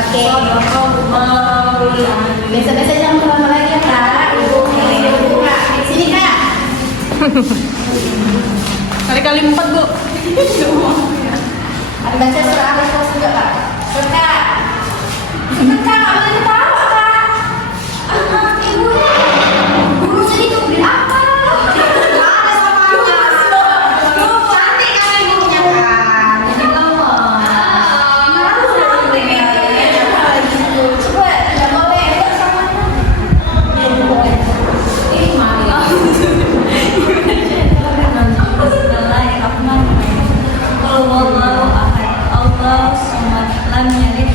Oke. Biasa-biasa jangan lama lagi ya kak. Ibu kak, sini kak. Kali-kali 4 bu. Ada baca surah Al-Ikhlas juga kak. Kak. Kak, nggak boleh ketawa kak. Ibunya. Guru sini tuh beli apa? Ada sama cantik kan ibunya kan. Jadi ngomong. Coba nggak boleh sama. Ini mah. Bismillahirrahmanirrahim. Qul huwallahu ahad, Allahu samad, lam yalid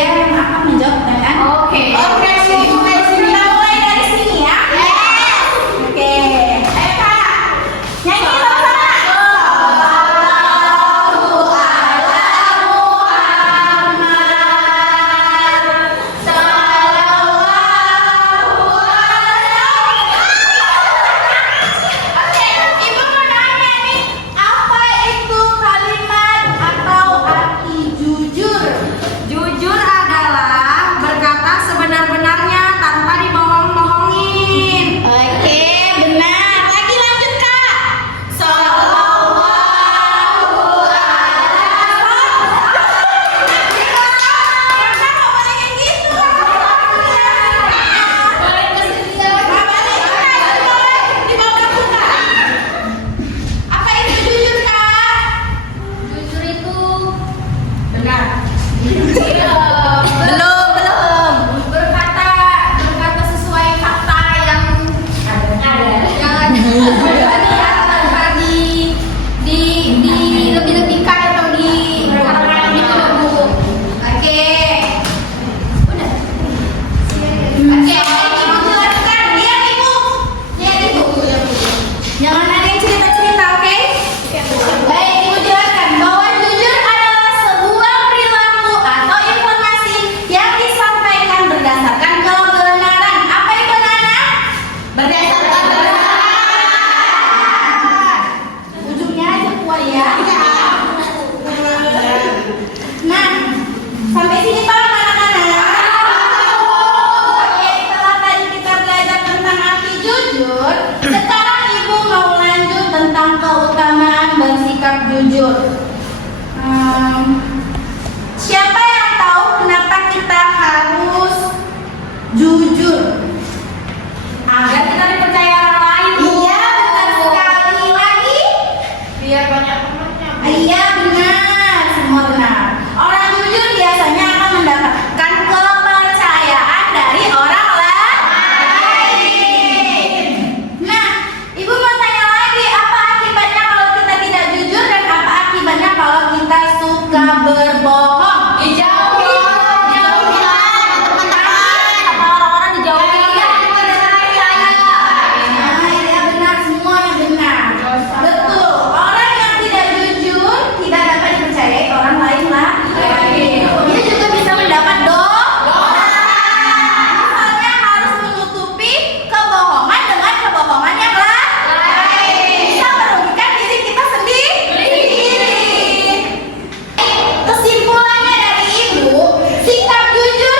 yang akan menjawab pertanyaan. Oke. Oke, Kita mulai dari sini ya. Oke. Ayo Kak. Nyanyi sama-sama. Sallallahu ala Muhammad. Sallallahu Oke, Ibu mau nanya nih, apa itu kalimat atau arti jujur? Jujur adalah berkata sebenar-benarnya tanpa dibohong-bohongin. Oke, benar. Lagi lanjut Kak. Sallallahu Apa itu jujur Kak? Jujur itu Benar. belum berkata sesuai fakta yang jangan tanpa di lebih-lebihkan atau di karang gitu loh Bu. Oke. Udah. Oke, Ibu jelaskan. Lihat Ibu. Jangan ada yang cerita-cerita, oke? Baik, Ibu jelaskan bahwa jujur adalah sebuah perilaku atau informasi yang disampaikan berdasarkan kebenaran. Apa itu Nana? Berdasarkan kebenaran. Ujungnya aja keluar ya. Nah, sampai sini paham anak-anak? Oke, setelah tadi kita belajar tentang arti jujur, sekarang Ibu mau lanjut tentang keutamaan bersikap jujur. Siapa yang tahu kenapa kita harus jujur? Agar kita dipercaya orang lain. Bu. Iya, benar sekali. Lagi? Biar banyak temannya. Iya, benar. Semua benar. Orang jujur biasanya akan mendapatkan kepercayaan dari orang lain. Nah, Ibu mau tanya lagi, apa akibatnya kalau kita tidak jujur dan apa akibatnya kalau kita suka berbohong? Dijauhi. Teman-teman. Sama orang-orang dijauhi. Iya benar, semuanya benar. Betul. Orang yang tidak jujur tidak dapat dipercayai orang lain lah. Dia juga bisa mendapat dosa. Misalnya harus menutupi kebohongan dengan kebohongan yang lain. Bisa merugikan diri kita sendiri. Kesimpulannya dari Ibu, sikap jujur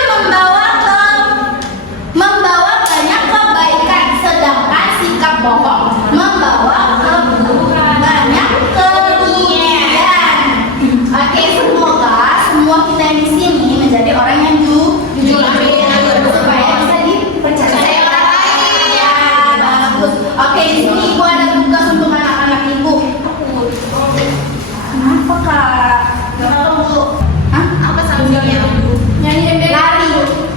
membawa banyak kebaikan, sedangkan sikap bohong membawa banyak kerugian. Oke, semoga semua kita yang di sini menjadi orang yang jujur, supaya bisa dipercaya orang lain. Ya, bagus. Oke, di sini Ibu ada tugas untuk anak-anak Ibu. Kenapa Kak? Gak tahu Bu. Hah? Apa sanksinya? Nyanyi lari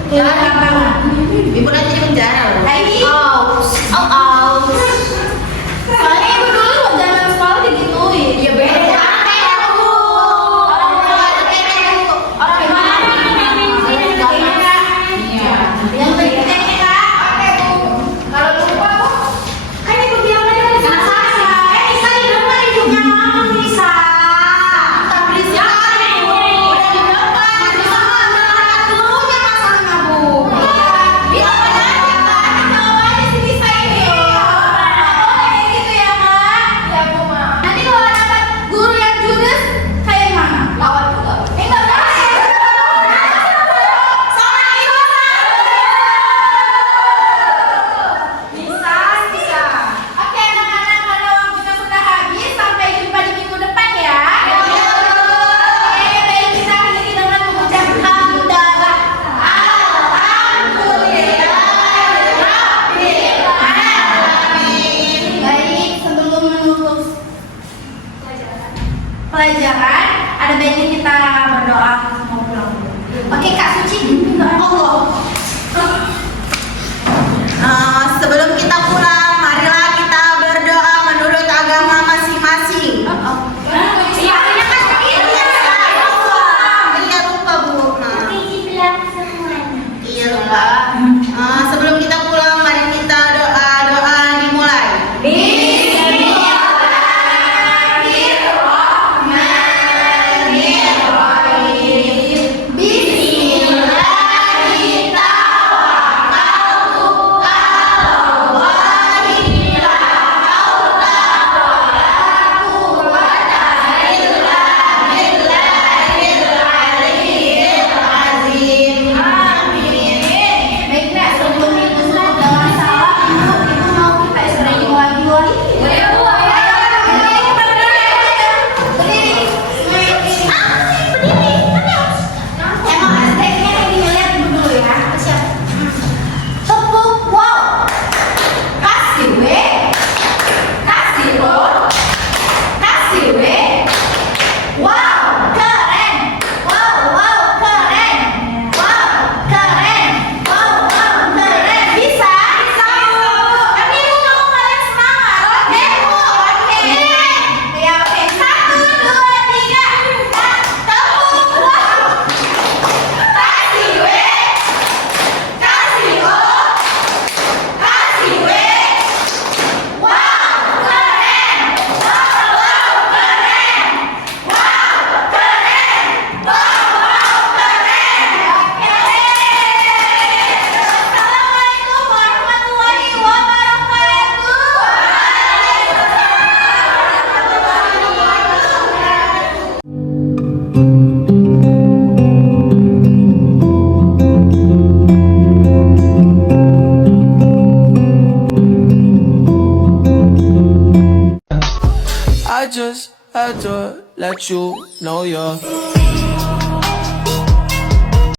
ke lapangan. Ibu nanti di penjara loh. Lagi? Soalnya Ibu dulu zaman sekolah digituin. Iya, beda. Orang mana? Yang berikutnya Kak. Kalau lupa Bu, kan Ibu bilang aja di sana. Bisa didengar Ibunya ngomong bisa. Tak berisik. Udah didengar. Bisa ngomong. Dulunya masalahnya Bu. Bisa just had to let you know you're